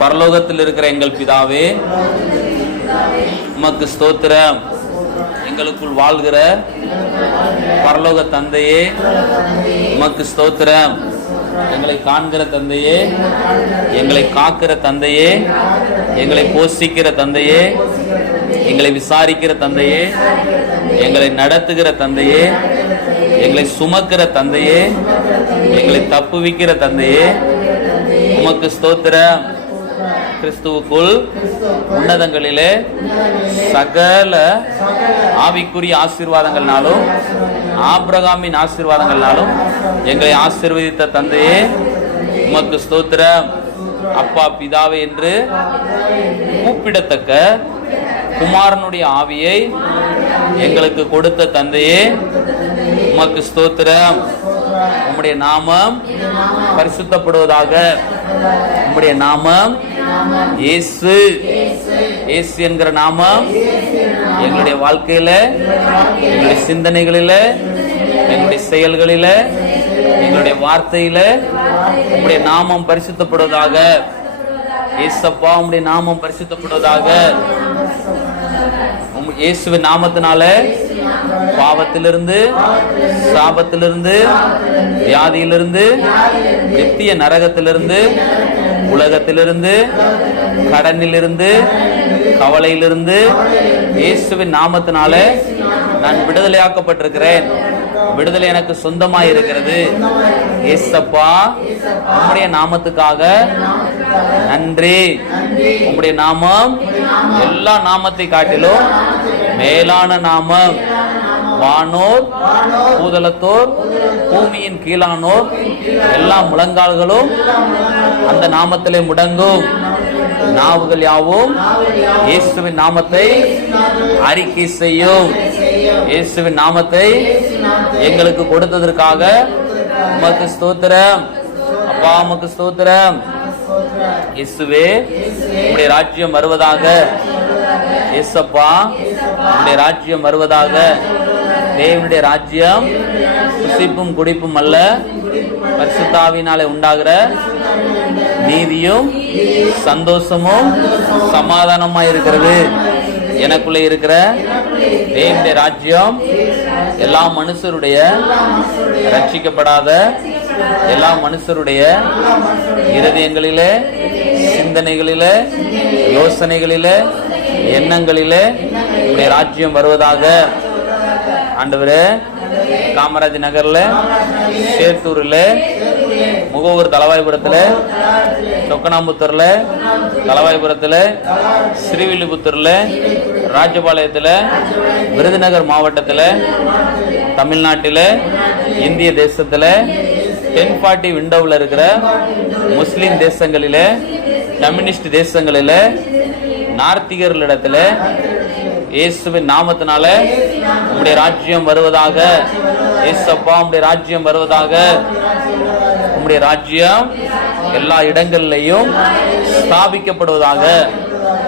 பரலோகத்தில் இருக்கிற எங்கள் பிதாவே உமக்கு ஸ்தோத்திரம். எங்களுக்குள் வாழ்கிற பரலோக தந்தையே உமக்கு ஸ்தோத்திரம். எங்களை காண்கிற தந்தையே எங்களை காக்கிற தந்தையே எங்களை போஷிக்கிற தந்தையே எங்களை விசாரிக்கிற தந்தையே எங்களை நடத்துகிற தந்தையே எங்களை சுமக்கிற தந்தையே எங்களை தப்புவிக்கிற தந்தையே உமக்கு ஸ்தோத்திரம் கிறிஸ்துவுக்குள் உன்னதங்களிலே சகல ஆவிக்குரிய ஆசீர்வாதங்கள்னாலும் ஆபிரகாமின் ஆசீர்வாதங்கள்னாலும் எங்களை ஆசீர்வதித்த தந்தையே உமக்கு ஸ்தோத்திரம் அப்பா பிதாவே என்று கூப்பிடத்தக்க குமாரனுடைய ஆவியை எங்களுக்கு கொடுத்த தந்தையே உமக்கு ஸ்தோத்திரம். உம்முடைய நாமம் பரிசுத்தப்படுவதாக. உம்முடைய நாமம் இயேசு. இயேசு என்கிற நாமம் எங்களுடைய வாழ்க்கையில எங்களுடைய சிந்தனைகளில எங்களுடைய செயல்களில எங்களுடைய வார்த்தையில உம்முடைய நாமம் பரிசுத்தப்படுவதாக. இயேசப்பா உம்முடைய நாமம் பரிசுத்தப்படுவதாக. உம் இயேசுவின் நாமத்தினால பாவத்திலிருந்து சாபத்திலிருந்து வியாதியிலிருந்து நித்திய நரகத்திலிருந்து உலகத்திலிருந்து கடனிலிருந்து கவலையிலிருந்து இயேசுவின் நாமத்தினால நான் விடுதலையாக்கப்பட்டிருக்கிறேன். விடுதலை எனக்கு சொந்தமாய் இருக்கிறது ஏசப்பா உம்முடைய நாமத்துக்காக நன்றி. உம்முடைய நாமம் எல்லா நாமத்தை காட்டிலும் மேலான நாமம். வானோர் பூதலத்தோர் பூமியின் கீழானோர் எல்லா முழங்கால்களும் அந்த நாமத்திலே முடங்கும். நாவுகள் யாவும் இயேசுவின் நாமத்தை அறிக்கை செய்யும். இயேசுவின் நாமத்தை எங்களுக்கு கொடுத்ததற்காக உமக்கு ஸ்தோத்திரம். அப்பா உமக்கு ஸ்தோத்திரம். இயேசுவே உடைய ராஜ்யம் வருவதாக. இயேசப்பா உடைய ராஜ்யம் வருவதாக. தேவனுடைய ராஜ்யம் புசிப்பும் குடிப்பும் அல்ல. பரிசுத்தாவினாலே உண்டாகிற நீதியும் சந்தோஷமும் சமாதானமா இருக்கிறது. எனக்குள்ள இருக்கிற தேவனுடைய ராஜ்யம் எல்லா மனுஷருடைய ரட்சிக்கப்படாத எல்லா மனுஷருடைய இருதயங்களில சிந்தனைகளில யோசனைகளில எண்ணங்களில உடைய ராஜ்யம் வருவதாக ஆண்டவர் காமராஜ் நகர்ல சேத்தூர்ல முகவூர் தலவாய்புரத்துல சொக்கனாம்புத்தூர்ல தலவாய்புரத்துல ஸ்ரீவில்லிபுத்தூர்ல ராஜபாளையத்துல விருதுநகர் மாவட்டத்துல தமிழ்நாட்டில இந்திய தேசத்துல டென் ஃபார்ட்டி விண்டோவில் இருக்கிற முஸ்லீம் தேசங்களில் கம்யூனிஸ்ட் தேசங்களில் நார்த்திகர்கள் இடத்துல இயேசுவின் நாமத்தினால உங்களுடைய ராஜ்யம் வருவதாக இயேசப்பா உம்முடைய ராஜ்யம் வருவதாக உங்களுடைய ராஜ்யம் எல்லா இடங்கள்லையும் ஸ்தாபிக்கப்படுவதாக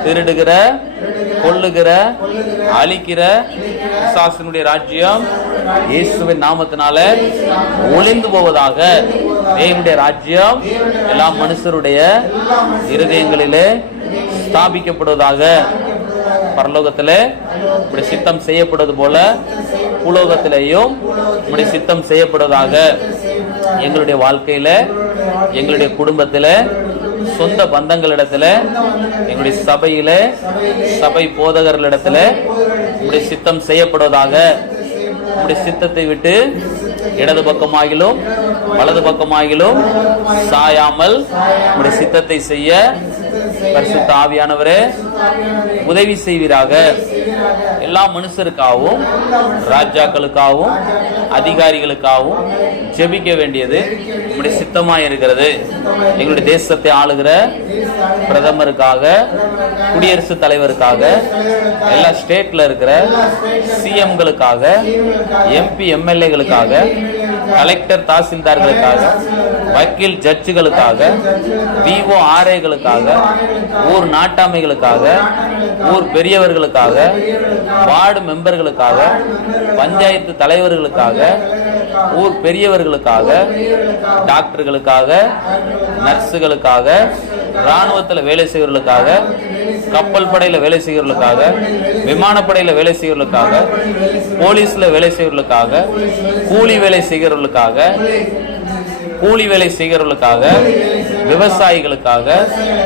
திருடுகிற கொள்ளுகிற அழிக்கிற சாசனுடைய ராஜ்யம் இயேசுவின் நாமத்தினால ஒளிந்து போவதாக தேவனுடைய ராஜ்யம் எல்லா மனுஷருடைய இருதயங்களிலே ஸ்தாபிக்கப்படுவதாக பரலோகத்தில் இப்படி சித்தம் செய்யப்படுவது போல பூலோகத்திலேயும் இப்படி சித்தம் செய்யப்படுவதாக எங்களுடைய வாழ்க்கையில எங்களுடைய குடும்பத்தில் சொந்த பந்தங்களிடத்துல எங்களுடைய சபையில சபை போதகர்களிடத்துல இப்படி சித்தம் செய்யப்படுவதாக உடைய சித்தத்தை விட்டு இடது பக்கமாகிலும் வலது பக்கமாகிலும் சாயாமல் உடைய சித்தத்தை செய்ய பரிசுத்த ஆவியானவரே உதவி செய்வீராக. எல்லா மனுஷருக்காகவும் ராஜாக்களுக்காகவும் அதிகாரிகளுக்காகவும் ஜெபிக்க வேண்டியது நம்முடைய சித்தமாக இருக்கிறது. எங்களுடைய தேசத்தை ஆளுகிற பிரதமருக்காக குடியரசுத் தலைவருக்காக எல்லா ஸ்டேட்ல இருக்கிற சிஎம்களுக்காக எம்பி எம்எல்ஏகளுக்காக கலெக்டர் தாசில்தார்களுக்காக வக்கீல் ஜட்ஜுகளுக்காக விஓ ஆர்ஏகளுக்காக ஊர் நாட்டாமைகளுக்காக ஊர் பெரியவர்களுக்காக வார்டு மெம்பர்களுக்காக பஞ்சாயத்து தலைவர்களுக்காக ஊர் பெரியவர்களுக்காக டாக்டர்களுக்காக நர்ஸுகளுக்காக இராணுவத்தில் வேலை செய்வர்களுக்காக கப்பல் படையில் வேலை செய்வர்களுக்காக விமானப்படையில் வேலை செய்வர்களுக்காக போலீஸில் வேலை செய்வர்களுக்காக கூலி வேலை செய்கிறவர்களுக்காக கூலி வேலை செய்கிறவர்களுக்காக விவசாயிகளுக்காக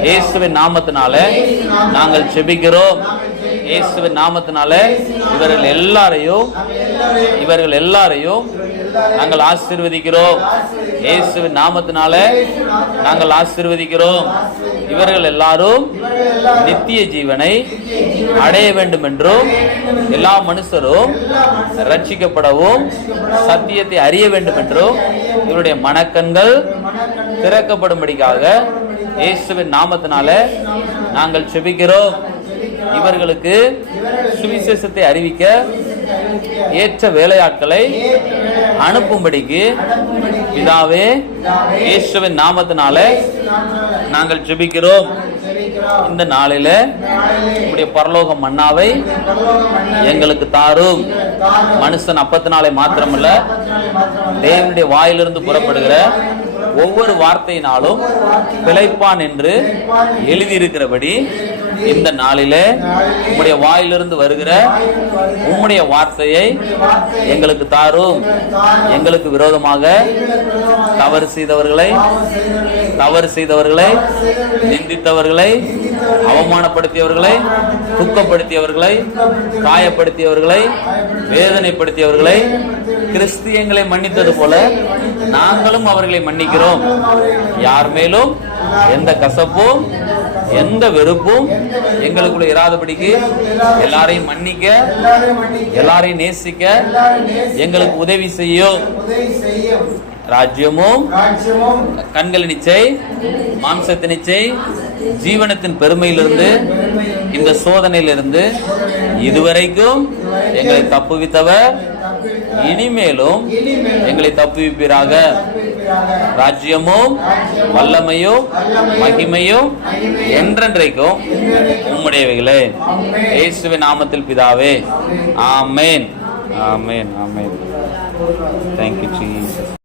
இயேசுவின் நாமத்தினால நாங்கள் செபிக்கிறோம் இயேசுவின் நாமத்தினால இவர்கள் எல்லாரையும் இவர்கள் எல்லாரையும் நாங்கள் ஆசிர்வதிக்கிறோம். இயேசுவின் நாமத்தினால நாங்கள் ஆசிர்வதிக்கிறோம். இவர்கள் எல்லாரும் நித்திய ஜீவனை அடைய வேண்டும் என்றும் எல்லா மனுஷரும் ரட்சிக்கப்படவும் சத்தியத்தை அறிய வேண்டும் என்றும் இவருடைய மனக்கண்கள் திறக்கப்படும்படிக்காக இயேசுவின் நாமத்தினால நாங்கள் செபிக்கிறோம் இவர்களுக்கு சுவிசேஷத்தை அறிவிக்க ஏற்ற வேலையாட்களை அனுப்பும்படிக்கு பிதாவே இயேசுவின் நாமத்தினால நாங்கள் ஜெபிக்கிறோம். இந்த நாளில உடைய பரலோக மன்னாவை எங்களுக்கு தாரும். மனுஷன் அப்பத்தினாலே மாத்திரமல்ல. தேவனுடைய வாயிலிருந்து புறப்படுகிற ஒவ்வொரு வார்த்தையினாலும் பிழைப்பான் என்று எழுதியிருக்கிறபடி இந்த நாளிலே உம்முடைய வாயிலிருந்து வருகிற உம்முடைய வார்த்தையை எங்களுக்கு தாரும். எங்களுக்கு விரோதமாக தவறு செய்தவர்களை தவறு செய்தவர்களை நிந்தித்தவர்களை அவமானப்படுத்தியவர்களை துக்கப்படுத்தியவர்களை காயப்படுத்தியவர்களை வேதனைப்படுத்தியவர்களை கிறிஸ்தியங்களை மன்னித்தது போல நாங்களும் அவர்களை மன்னிக்கிறோம். யார் மேலும் எந்த கசப்பும் எந்த வெறுப்பும் எங்களுக்குள்ள இராதபடிக்கு எல்லாரையும் மன்னிக்க எல்லாரையும் நேசிக்க எங்களுக்கு உதவி செய்யும் ராஜ்யமும் கண்கள் கண்களின் இச்சை நிச்சை ஜீவனத்தின் பெருமையிலிருந்து இந்த சோதனையிலிருந்து இதுவரைக்கும் எங்களை தப்புவித்தவர். இனிமேலும் எங்களை தப்புவிப்பீராக. ராஜ்யமும் வல்லமையும் மகிமையும் என்றென்றைக்கும் உம்முடையவைகளே. இயேசுவின் நாமத்தில் பிதாவே. ஆமென். ஆமென். ஆமென். Thank you Jesus